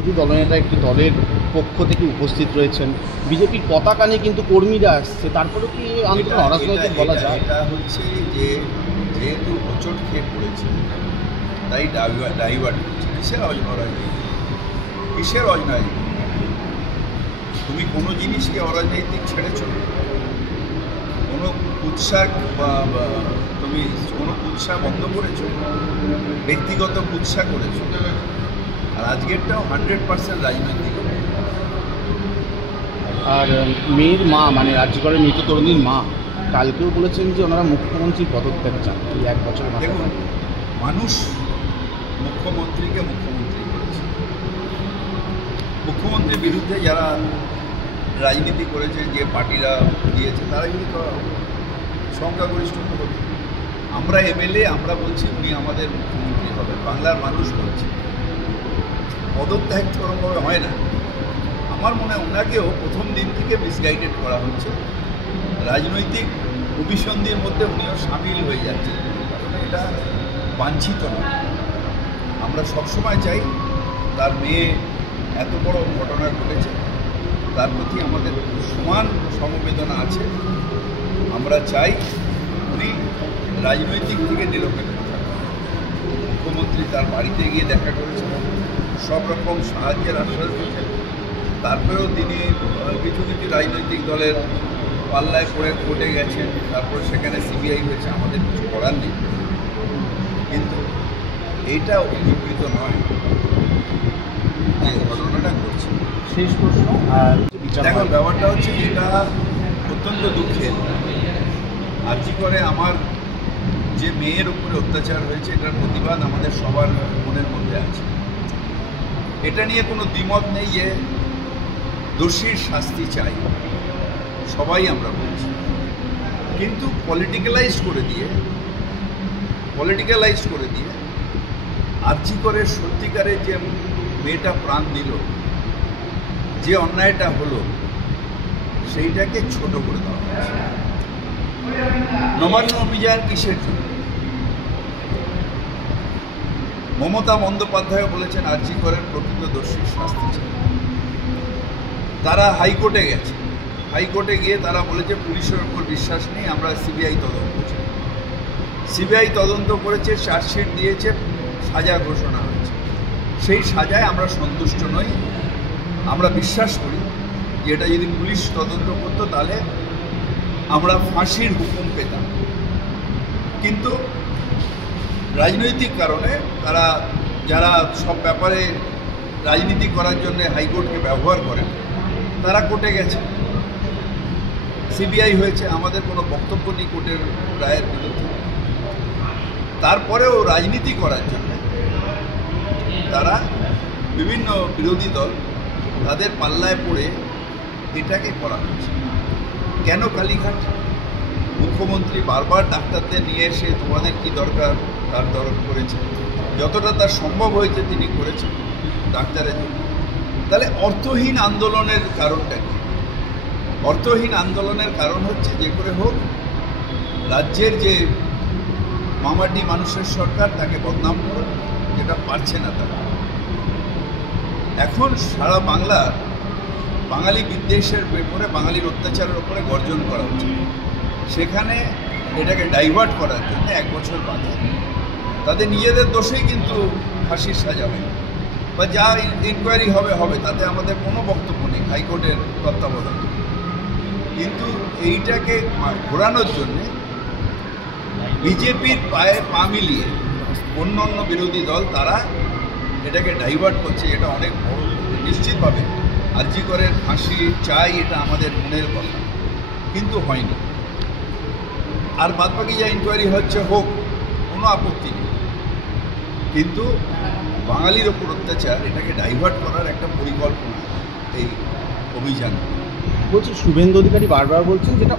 বিরোধী দলনেতা একটি দলের পক্ষ থেকে উপস্থিত রয়েছেন, বিজেপির পতাকা নিয়ে কিন্তু কর্মীরা আসছে, তারপরেও কি আন্দোলন অরাজনৈতিক বলা যায়? এটা হচ্ছে যে যেহেতু হোঁচট খেয়ে পড়েছে তাই ডাইভার্ট হচ্ছে। কিসের অরাজনীতি? কিসের অরাজনীতি? তুমি কোনো জিনিসকে অরাজনৈতিক ছেড়েছ? কোনো উৎসাহ বা তুমি কোনো উৎসাহ বন্ধ করেছো? ব্যক্তিগত উৎসাহ করেছো? আর আজকেরটাও 100% রাজনৈতিক। আর মেয়ের মা, মানে রাজ্যপালের মৃত তরুণীর মা কালকেও বলেছেন যে ওনারা মুখ্যমন্ত্রীর পদত্যাগ চান এই 1 বছরের মাথায়। দেখুন, মানুষ মুখ্যমন্ত্রীকে মুখ্যমন্ত্রী করেছে। মুখ্যমন্ত্রীর বিরুদ্ধে যারা রাজনীতি করেছে, যে পার্টিরা দিয়েছে, তারা যদি সংখ্যাগরিষ্ঠতা করছে। আমরা এমএলএ, আমরা বলছি উনি আমাদের মুখ্যমন্ত্রী হবে, বাংলার মানুষ বলছে। পদত্যাগ ওরকমভাবে হয় না। আমার মনে হয় ওনাকেও প্রথম দিন থেকে মিসগাইডেড করা হচ্ছে। রাজনৈতিক অভিসন্ধির মধ্যে উনিও সামিল হয়ে যাচ্ছেন, কারণ এটা বাঞ্ছিত নয়। আমরা সবসময় চাই তার মেয়ে এত বড় ঘটনা ঘটেছে, তার প্রতি আমাদের সমান সমবেদনা আছে। আমরা চাই উনি রাজনৈতিক থেকে নিরপেক্ষ থাকেন। মুখ্যমন্ত্রী তার বাড়িতে গিয়ে দেখা করেছেন, সব রকম সাহায্যের আশ্বাস দিয়েছেন। তারপরেও তিনি কিছু কিছু রাজনৈতিক দলের পাল্লায় পড়ে কোর্টে গেছেন, তারপর সেখানে সিবিআই হয়েছে, আমাদের কিছু করার নেই। কিন্তু এইটা অভিপ্রেত নয় যে ঘটনাটা ঘটছে। শেষ প্রশ্ন, আর দেখো, ব্যাপারটা হচ্ছে এটা অত্যন্ত দুঃখের। আর্জি করে আমার যে মেয়ের উপরে অত্যাচার হয়েছে, এটার প্রতিবাদ আমাদের সবার মনের মধ্যে আছে। এটা নিয়ে কোনো দ্বিমত নেই যে দোষীর শাস্তি চাই, সবাই আমরা বলছি। কিন্তু পলিটিক্যালাইজ করে দিয়ে আর্জি করে সত্যিকারের যে মেয়েটা প্রাণ দিল, যে অন্যায়টা হলো, সেইটাকে ছোট করে দেওয়া হয়েছে। নবান্ন অভিযান কিসের জন্য? মমতা বন্দ্যোপাধ্যায় বলেছেন আর্জি করেন প্রকৃত দোষীর শাস্তি চাই। তারা হাইকোর্টে গেছে, হাইকোর্টে গিয়ে তারা বলেছে পুলিশের উপর বিশ্বাস নেই, আমরা সিবিআই তদন্ত চাই। সিবিআই তদন্ত করেছে, চার্জশিট দিয়েছে, সাজা ঘোষণা হয়েছে। সেই সাজায় আমরা সন্তুষ্ট নই। আমরা বিশ্বাস করি যে এটা যদি পুলিশ তদন্ত করতো তাহলে আমরা ফাঁসির হুকুম পেতাম। কিন্তু রাজনৈতিক কারণে তারা, যারা সব ব্যাপারে রাজনীতি করার জন্য হাইকোর্টকে ব্যবহার করেন, তারা কোর্টে গেছে, সিবিআই হয়েছে, আমাদের কোনো বক্তব্য নেই কোর্টের রায়ের বিরুদ্ধে। তারপরেও রাজনীতি করার জন্য তারা বিভিন্ন বিরোধী দল তাদের পাল্লায় পড়ে এটাকে করা হচ্ছে। কেন কালীঘাট? মুখ্যমন্ত্রী বারবার ডাক্তারদের নিয়ে এসে তোমাদের কি দরকার তার দরকার করেছে, যতটা তার সম্ভব হয়েছে তিনি করেছেন ডাক্তারের জন্য। তাহলে অর্থহীন আন্দোলনের কারণটা কি? অর্থহীন আন্দোলনের কারণ হচ্ছে যে করে হোক রাজ্যের যে মামাটি মানুষের সরকার, তাকে বদনাম করে, যেটা পারছে না তারা। এখন সারা বাংলার বাঙালি বিদ্বেষের ব্যাপারে, বাঙালির অত্যাচারের উপরে গর্জন করা উচিত। সেখানে এটাকে ডাইভার্ট করার জন্য 1 বছর বাদে তাদের নিজেদের দোষেই কিন্তু ফাঁসির সাজা হয়, বা যা ইনকোয়ারি হবে, তাতে আমাদের কোনো বক্তব্য নেই হাইকোর্টের তত্ত্বাবধানে। কিন্তু এইটাকে ঘোরানোর জন্যে বিজেপির পায়ে পা মিলিয়ে অন্য বিরোধী দল তারা এটাকে ডাইভার্ট করছে। এটা অনেক বড়। নিশ্চিতভাবে আর্জি করে ফাঁসি চাই, এটা আমাদের মনের কথা, কিন্তু হয়নি। আর বাদবাকি যা ইনকোয়ারি হচ্ছে হোক, কোনো আপত্তি নেই। কিন্তু বাঙালির ওপর অত্যাচার, এটাকে ডাইভার্ট করার একটা পরিকল্পনা এই অভিযান। বলছি, শুভেন্দু অধিকারী বারবার বলছেন যেটা